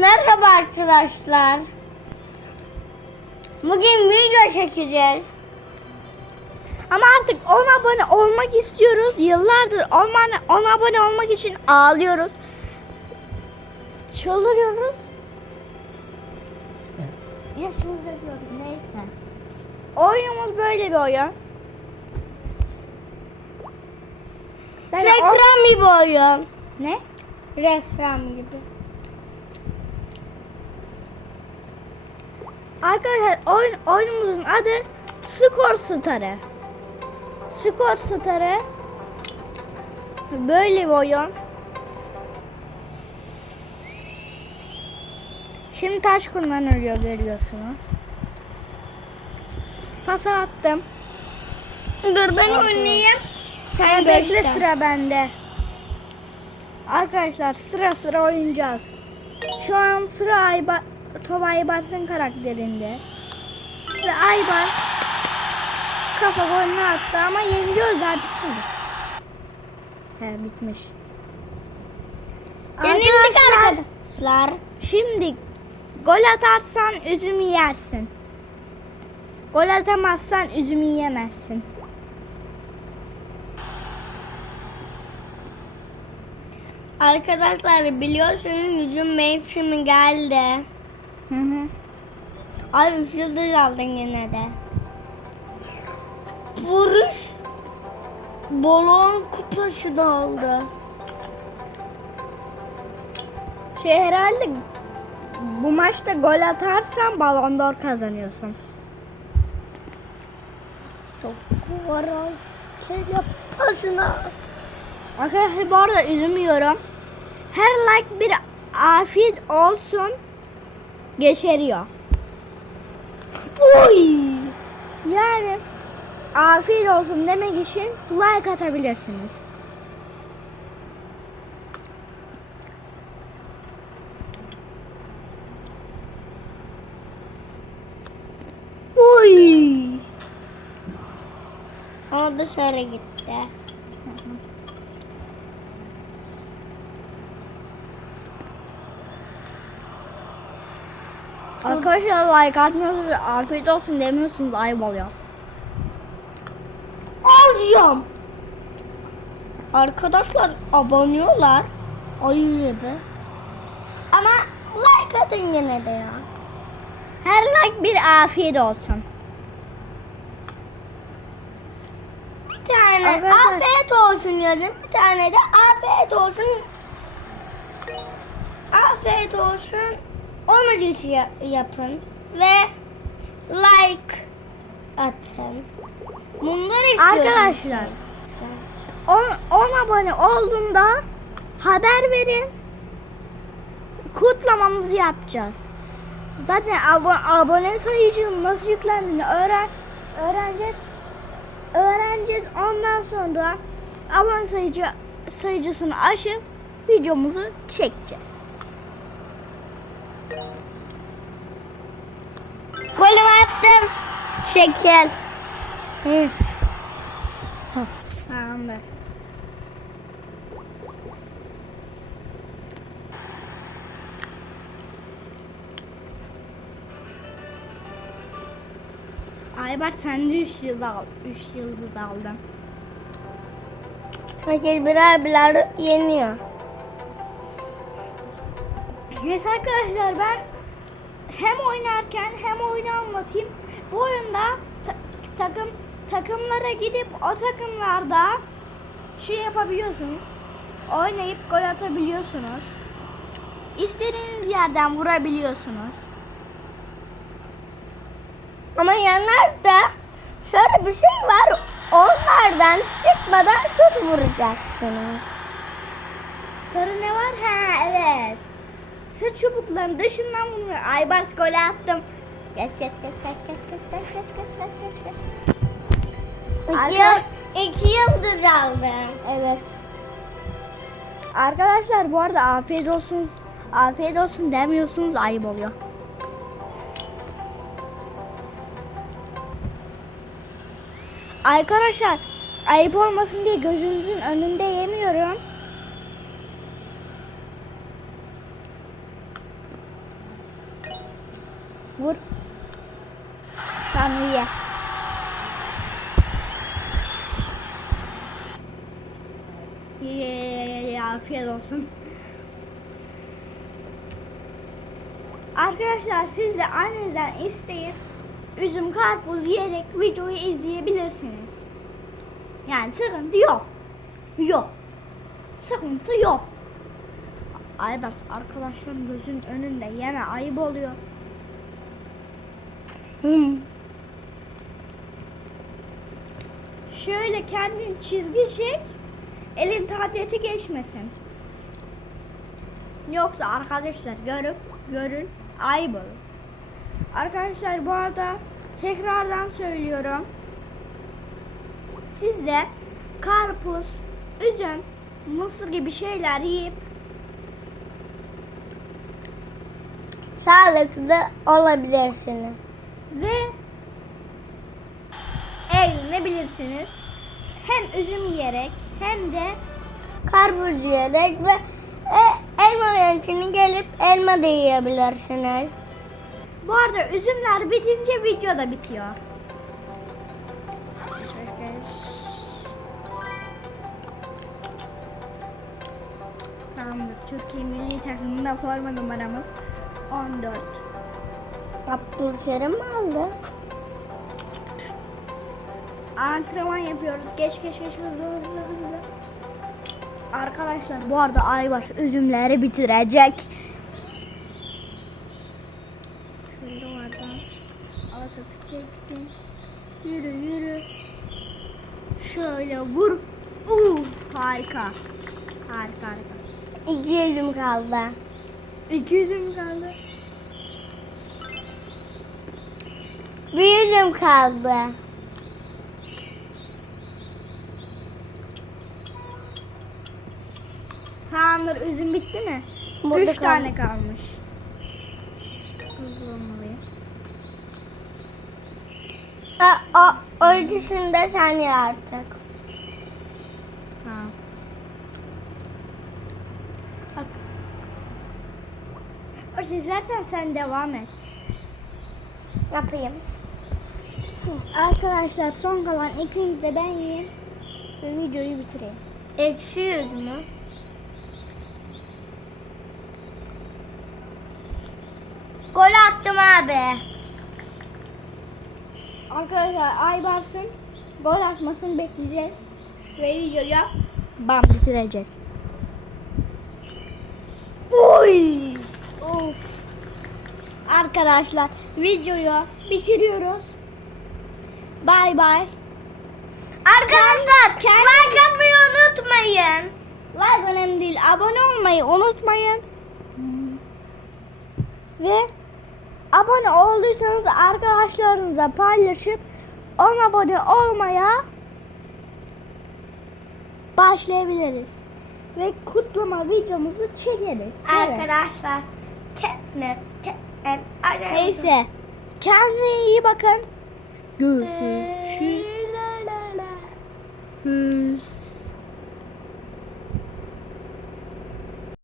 Merhaba arkadaşlar. Bugün video çekeceğiz. Ama artık 10 abone olmak istiyoruz. Yıllardır 10, 10 abone olmak için ağlıyoruz. Çıldırıyoruz. Yaşımız ediyoruz neyse. Oyunumuz böyle bir oyun. Reklam gibi oyun. Ne? Reklam gibi. Arkadaşlar oyun, oyunumuzun adı Skor Starı. Skor Starı böyle bir oyun. Şimdi taş kullanılıyor görüyorsunuz. Pas attım. Dur ben oynayayım. Sen bekle sıra bende. Arkadaşlar sıra sıra oynayacağız. Şu an sıra Aybar, Tova Aybars'ın karakterinde. Ve Aybars kafa golünü attı ama yeniliyoruz bitmedi. He bitmiş. Yenildik Arkadaşlar. Şimdi gol atarsan üzümü yersin. Gol atamazsan üzümü yiyemezsin. Arkadaşlar biliyorsunuz yüzüm mevsimi geldi. Ay üç yıldız aldın yine de. Vuruş. Balon kupası da aldı. Şey herhalde bu maçta gol atarsan Ballon d'Or kazanıyorsun. Çok varas telepasına. Arkadaşlar bu arada üzüm yiyorum. Her like bir afiyet olsun geçeriyor. Oy! Yani afiyet olsun demek için like atabilirsiniz. Oy! O dışarı gitti. Arkadaşlar like atmıyorsunuz, afiyet olsun demiyorsunuz ayıp oluyor. Alacağım. Arkadaşlar aboneyorlar. Ay be. Ama like atın yine de ya. Her like bir afiyet olsun. Bir tane Arkadaşlar- afiyet olsun yazın. Bir tane de afiyet olsun. Afiyet olsun. Onu düz ya- yapın. Ve like atın. Bunları istiyorum. Arkadaşlar 10, 10 abone olduğunda haber verin. Kutlamamızı yapacağız. Zaten abo- abone sayıcının nasıl yüklendiğini öğren öğreneceğiz. Öğreneceğiz. Ondan sonra abone sayıcı sayıcısını aşıp videomuzu çekeceğiz. Golümü attım. Şeker. Hı. Aybar sen de 3 yıldız, al, 3 yıldız aldın. Herkes birer birer yeniyor. Neyse arkadaşlar ben hem oynarken hem oyunu anlatayım. Bu oyunda ta- takım takımlara gidip o takımlarda şey yapabiliyorsunuz. Oynayıp gol atabiliyorsunuz. İstediğiniz yerden vurabiliyorsunuz. Ama yanlarda şöyle bir şey var. Onlardan çıkmadan şut vuracaksınız. Sarı ne var? Ha evet. Sarı çubukların dışından vuruyor. Aybars gol attım. Geç geç geç geç geç geç geç geç geç geç geç geç. İki, yıl, iki yıldız aldım. Evet. Arkadaşlar bu arada afiyet olsun afiyet olsun demiyorsunuz ayıp oluyor. Arkadaşlar ayıp olmasın diye gözünüzün önünde yemiyorum. Vur. Tamam ye. Ye ye ye ye ye afiyet olsun. Arkadaşlar siz de annenizden isteyip üzüm karpuz yiyerek videoyu izleyebilirsiniz. Yani sıkıntı yok. Yok. Sıkıntı yok. Aybars arkadaşların gözünün önünde yeme ayıp oluyor. Hmm. Şöyle kendin çizgi çek. Elin tableti geçmesin. Yoksa arkadaşlar görüp görün ayıp olur. Arkadaşlar bu arada tekrardan söylüyorum. Siz de karpuz, üzüm, mısır gibi şeyler yiyip Sağlıklı olabilirsiniz. Ve eğlenebilirsiniz. Hem üzüm yiyerek hem de Karpuz yiyerek ve e, elma mevsimini gelip elma da yiyebilirsiniz. Bu arada üzümler bitince video da bitiyor. Tamamdır. Türkiye milli takımında forma numaramız 14. Abdülkerim mi aldı? Antrenman yapıyoruz. Geç geç geç hızlı hızlı hızlı. Arkadaşlar bu arada Aybaş üzümleri bitirecek. Şöyle oradan atıp seksin. Yürü yürü. Şöyle vur. Uh, harika. Harika harika. İki yüzüm kaldı. İki yüzüm kaldı. Bir yüzüm kaldı. Tamamdır üzüm bitti mi? Burada Üç kaldı. tane kalmış. Hızlı olmalıyım. Ha, o, o ikisini de sen ye artık. Tamam. Bak. Barış izlersen sen devam et. Yapayım. Arkadaşlar son kalan ikiniz de ben yiyeyim ve videoyu bitireyim. Eksi yüz? Gol attım abi. Arkadaşlar Aybars'ın gol atmasını bekleyeceğiz ve videoyu bam bitireceğiz. Oy. Of. Arkadaşlar videoyu bitiriyoruz. Bay bay. Arkadaşlar like atmayı unutmayın. Like önemli değil. Abone olmayı unutmayın. Ve abone olduysanız arkadaşlarınıza paylaşıp 10 abone olmaya başlayabiliriz. Ve kutlama videomuzu çekeriz. Evet. Arkadaşlar kendine Neyse. Kendinize iyi bakın. görüşürüz.